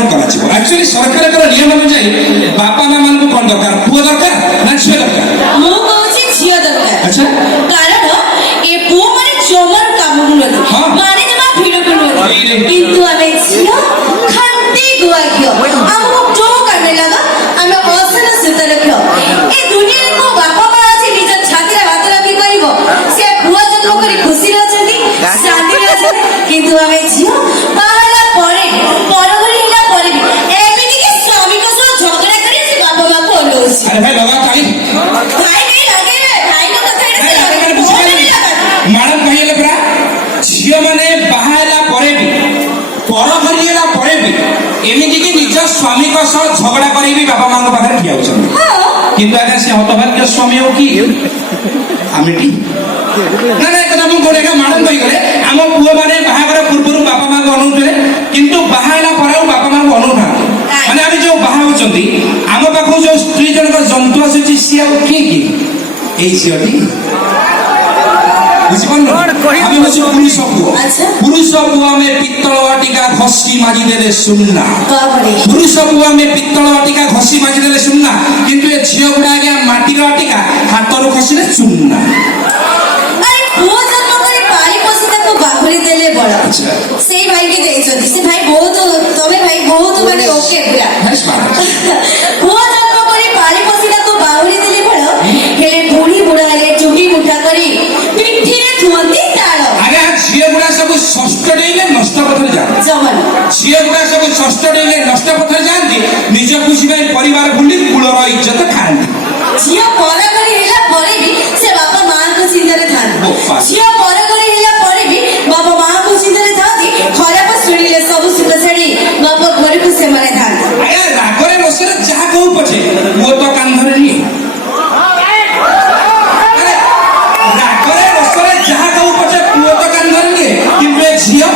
କ'ଣ କରାଯିବ? ଆକ୍ଚୁଆଲି ସରକାରଙ୍କର ନିୟମ ଅନୁଯାୟୀ ବାପା ମାମାନଙ୍କୁ କ'ଣ ଦରକାର? ପୁଅ ଦରକାର ନା ଝିଅ ଦରକାର? ମୁଁ କହୁଛି ଝିଅ ଦରକାର। ଆଚ୍ଛା, କାରଣ ଏ ପୁଅ ମାନେ ଜମାରୁ କାମକୁ ନୁହନ୍ତି, ହଁ। ମାନେ ଜମା ଭିଡ଼କୁ ନୁହନ୍ତି, ଏଇରେ। କିନ୍ତୁ ଆମେ ଝିଅ ଖାଣ୍ଟି ଗୁଆ ଘିଅ। ଆମକୁ ଯୋଉ କାମେ ଲାଗ ଆମେ ଅସନ ସୂତା ରଖିବ। ଏ ଦୁନିଆରେ କୋଉ ବାପା ମା ଅଛି ନିଜ ଛାତିରେ ଭାତ ରଖି କହିବ ସେ ପୁଅ ଜନ୍ମ କରି ଖୁସିରେ ଅଛନ୍ତି, ଶାନ୍ତିରେ ଅଛନ୍ତି, କିନ୍ତୁ ଆମେ ଝିଅ ବାହା ହେଲା ପରେ ପରଘରି ହେଲା ପରେ ବି ଏମିତିକି ସ୍ୱାମୀଙ୍କ ସହ ଝଗଡ଼ା କରି ସେ ବାପା ମାକୁ ଅନଉଛି। ଆରେ ଭାଇ ଲଗା ତାଳି। ଭାଇ କାହିଁ ଲଗେଇବେ? ଭାଇଙ୍କ କଥା ଏଇଟା ନାଇଁ, ସେ ଆପଣ ଲଗେଇବେ। ବୁଝିପାରିଲେନି। ମ୍ୟାଡାମ କହିଲେ ପରା ଝିଅମାନେ ବାହା ହେଲା ପରେ ବି ପର ଘରି ହେଲା ପରେ ବି ଏମିତିକି ନିଜ ସ୍ୱାମୀଙ୍କ ସହ ଝଗଡ଼ା କରି ବି ବାପା ମାଙ୍କ ପାଖରେ ଠିଆ ହେଉଛନ୍ତି। କିନ୍ତୁ ଆଜ୍ଞା ସେ ହତଭାଗ୍ୟ ସ୍ୱାମୀ ଆଉ କି ଆମେ କି ନା ନା ଏକଥା ମୁଁ କହୁନି ଆଜ୍ଞା। ମ୍ୟାଡାମ କହିଗଲେ ଆମ ପୁଅମାନେ ବାହାଘର ପୂର୍ବରୁ ବାପା ମାଙ୍କୁ ଅନଉଥିଲେ, କିନ୍ତୁ ବାହା ହେଲା ପରେ ଆଉ ବାପା ମାଙ୍କୁ ଅନଉନାହାନ୍ତି। ମାନେ ଆମେ ଯୋଉ ବାହା ହଉଛନ୍ତି ଆମ ପାଖକୁ ଯୋଉ ସ୍ତ୍ରୀ ଜଣଙ୍କର ଜନ୍ତୁ ଆସୁଛି ସିଏ ଆଉ କିଏ କି ଏଇ ଝିଅଟି ବୁଝିପାରୁନ? ଆମେ ହଉଛି ପୁରୁଷ ପୁଅ। ଆଚ୍ଛା। ପୁରୁଷ ପୁଅ ଆମେ ପିତ୍ତଳ ବାଟିକା ଘଷି ମାଜିଦେଲେ ସୁନା। ବାପରେ। ପୁରୁଷ ପୁଅ ଆମେ ପିତ୍ତଳ ବାଟିକା ଘଷି ମାଜିଦେଲେ ସୁନା, କିନ୍ତୁ ଏ ଝିଅ ଗୁଡା ଆଜ୍ଞା ମାଟିର ବାଟିକା ହାତରୁ ଖସିଲେ ଚୁନା। ଆରେ ପୁଅ ଜନ୍ମ କରି ପାଳି ପୋଷି ତାକୁ ବାହୁଳି ଦେଲେ ବଳ। ଆଚ୍ଛା। ସେଇ ଭାଇକି ଦେଇଛନ୍ତି। ସେ ଭାଇ ବହୁତ, ତମେ ଭାଇ ବହୁତ ମାନେ ଓକେ ପୁରା। ଭାରି smart। ପୁଅ ଜନ୍ମ କରି ପାଳି ପୋଷି ତାକୁ ବାହୁଳି ଦେଲେ ବଳ, ହେଲେ ବୁଢୀ ବୁଢା ହେଲେ ଚୁଟି ମୁଠା କରି ପିଠିରେ ଥୁଅନ୍ତି ତାଳ। ଆଜ୍ଞା ଝିଅ ଗୁଡା ସବୁ ଷଷ୍ଠ ଡେଇଁଲେ ନଷ୍ଟ ପଥରେ ଯାଆନ୍ତି। ଜମାରୁ ଝିଅ ଗୁଡା ସବୁ ଷଷ୍ଠ ଡେଇଁଲେ ନଷ୍ଟ ପଥରେ ଯାଆନ୍ତି, ନିଜ ଖୁସି ପାଇଁ ପରିବାର ଭୁଲି କୁଳର ଇଜ୍ଜତ ଖାଆନ୍ତି। ଝିଅ ପର କରି ହେଲା ପରେ ବି ସେ ବାପା ମାଙ୍କ ଚିନ୍ତାରେ ଥାନ୍ତି। ବୋପା। ଝିଅ ପର କରି ହେଲା ପରେ ବି ବାପା ମାଙ୍କ ଚିନ୍ତାରେ ଥାନ୍ତି। ଖରାପ ଶୁଣିଲେ ସବୁ ସୁଖ ଛାଡି ବାପ ଘରକୁ ସେମାନେ ଥାନ୍ତି। ଆଜ୍ଞା ରାଗରେ ରୋଷେଇରେ ଯାହା କହୁ ପଛେ ପୁଅ ତ କାନ୍ଧରେ ନିଏ। ଆରେ, ରାଗରେ ରୋଷେଇରେ ଯାହା କହୁ ପଛେ ପୁଅ ତ କାନ୍ଧରେ ନିଏ, କିନ୍ତୁ ଏ ଝିଅ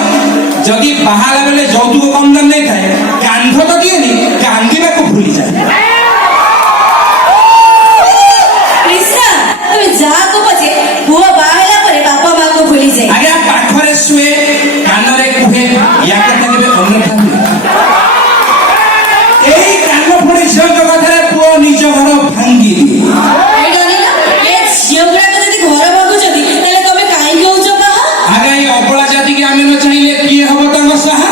ଯଦି ବାହାହେଲା ବେଳେ ଯୌତୁକ କମ ଦାମ ନେଇଥାଏ କାନ୍ଧ ତ ଦିଏନି, କାନ୍ଦିବାକୁ ଭୁଲିଯାଏ। କ୍ରିଷ୍ଣା, ତମେ ଯାହାକୁ ପଛେ ପୁଅ ବାହା ହେଲା ପରେ ବାପା ମାଙ୍କୁ ଭୁଲିଯାଏ। ଆଜ୍ଞା ପାଖରେ ଶୁଏ, କାନରେ କୁହେ, ୟା କଥା କେବେ ଅନ୍ୟଥା ନୁହେଁ। ଏଇ କାନ ଫୁଣି ଝିଅଙ୍କ କଥାରେ ପୁଅ ନିଜ ଘର ଭାଙ୍ଗି ଦିଏ। ଏଇଟା ଅନେଇଲ, ଏ ଝିଅ ଗୁଡାକ ଯଦି ଘର ଭାଙ୍ଗୁଛନ୍ତି ତାହେଲେ ତମେ କାହିଁକି ହଉଛ ବାହା? ଆଜ୍ଞା ଏଇ ଅବଳା ଜାତିକି ଆମେ ନ ଚାହିଁଲେ କିଏ ହବ ତାଙ୍କ ସାହା?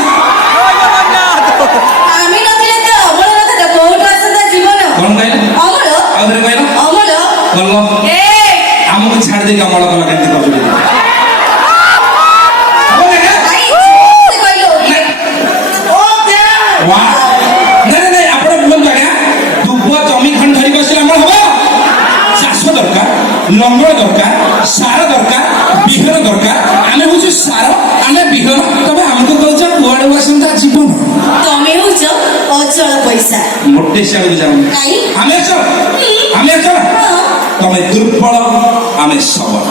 ଆମେ ନଥିଲେ ତ ଅମଳ ନଥାନ୍ତା, କୋଉଠୁ ଆସନ୍ତା ଜୀବନ? କଣ କହିଲେ? ଅମଳ ଆଉ ଥରେ କହିଲ? ଅମଳ ଭଲ ଏ ଆମକୁ ଛାଡ଼ି ଦେଇକି ଅମଳ କଲ କେମିତି କରୁଛନ୍ତି? ହବ ଆଜ୍ଞା? ଭାଇ ସେ କହିଲ ୱାଓ। ନାଇଁ ନାଇଁ ଆପଣ କୁହନ୍ତୁ ଆଜ୍ଞା, ଦୁବ ଜମି ଖଣ୍ଡ ଧରି ବସିଲେ ଆମର ହବ? ଚାଷ ଦରକାର, ଲଙ୍ଗଳ ଦରକାର, ସାର ଦରକାର, ବିହନ ଦରକାର। ଆମେ ହଉଛୁ ସାର, ଆମେ ବିହନ, ତମେ ଆମକୁ କହୁଛ କୁଆଡୁ ଆସନ୍ତା ଜୀବନ? ତମେ ହଉଛ ଅଚଳ ପଇସା। ମୋଟେ ସିଆଡକୁ ଯାଉନି। କାହିଁ? ଆମେ ଅଚଳ, ଆମେ ଅଚଳ। ତମେ ଦୁର୍ବଳ, ଆମେ ସବଳ।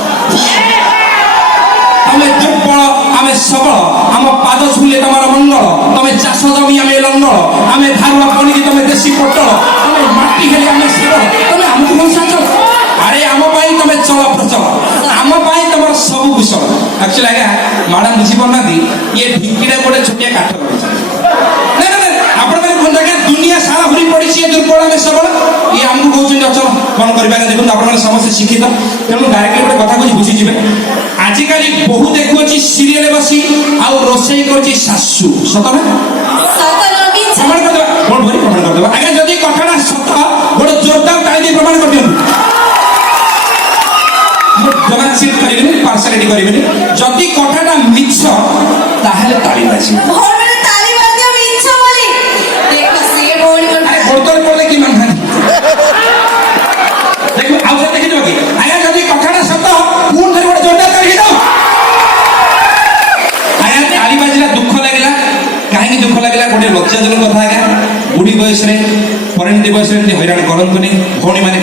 ତମେ ଦୁର୍ବଳ, ଆମେ ସବଳ। ଆମ ପାଦ ଛୁଇଁଲେ ତମର ମଙ୍ଗଳ। ତମେ ଚାଷ ଜମି, ଆମେ ଲଙ୍ଗଳ। ଆମେ ଧାରୁଆ ପଣିକି, ତମେ ଦେଶୀ ପୋଟଳ। ତମେ ମାଟି ହେଲେ ଆମେ ସବଳ, ତମେ ଆମକୁ କହୁଛ ଅଚଳ। ଆରେ ଆମ ପାଇଁ ତମେ ଚଳ ପ୍ରଚଳ, ଆମ ପାଇଁ ତମର ସବୁ କୁଶଳ। ଆକ୍ଚୁଆଲି ଆଜ୍ଞା ମ୍ୟାଡାମ ବୁଝିପାରୁନାହାନ୍ତି, ଇଏ ଢିଙ୍କିଟା ଗୋଟେ ଛୋଟିଆ କାଠ ରହିଛି। ନାଇଁ ନାଇଁ ନାଇଁ, ଆପଣମାନେ କୁହନ୍ତୁ ଆଜ୍ଞା ଦୁନିଆ ସାରା ହୁରି ପଡିଛି ଏ ଦୁର୍ବଳ ଆମେ ସବଳ, ଇଏ ଆମକୁ କହୁଛନ୍ତି ଅଚଳ। କଣ କରିବା ଆଜ୍ଞା? ଦେଖନ୍ତୁ ଆପଣମାନେ ସମସ୍ତେ ଶିକ୍ଷିତ, ତେଣୁ ଡାଇରେକ୍ଟଲି ଗୋଟେ କଥା କହୁଛି ବୁଝିଯିବେ। ଆଜିକାଲି ବୋହୂ ଦେଖୁଅଛି ସିରିଏଲ ବସି, ଆଉ ରୋଷେଇ କରୁଛି ଶାଶୁ। ସତ ନା? ସତ ନବୀ ପ୍ରମାଣ କରିଦେବା, ଭୋଟ ଭରି ପ୍ରମାଣ କରିଦେବା। ଆଜ୍ଞା ଯଦି କଥାଟା ସତ, ଗୋଟେ ଜୋରଦାର ତାଳି ଦେଇ ପ୍ରମାଣ କରିଦିଅନ୍ତୁ। ମୁଁ ଜମା ଚିଟ୍ କରିବିନି, ପାର୍ସାଲିଟି କରିବିନି। ଯଦି କଥାଟା ମିଛ ତାହେଲେ ତାଳି ବାଜିବ। ଭୋରରେ ତାଳି ବାଜିବ ମିଛ ବୋଲି। ଦେଖ ସେ ଭଉଣୀ ଆରେ ଗୋଡତଳେ ପଡିଲେ କି ମାନ ଦେଖୁ ଆଉ ଥରେ ଦେଖିଦେବ କି? ଆଜ୍ଞା ଯଦି କଥାଟା ସତ ପୁଣି ଥରେ ଗୋଟେ ଜୋରଦାର ତାଳି ହେଇଯାଉ। ଆଜ୍ଞା ତାଳି ବାଜିଲା, ଦୁଃଖ ଲାଗିଲା। କାହିଁକି ଦୁଃଖ ଲାଗିଲା? ଗୋଟେ ଲଜ୍ଜାଜନକ କଥା ଆଜ୍ଞା, ବୁଢୀ ବୟସରେ ପରିଣତି ବୟସରେ ଏମିତି ହଇରାଣ କରନ୍ତୁନି ଭଉଣୀ ମାନେ।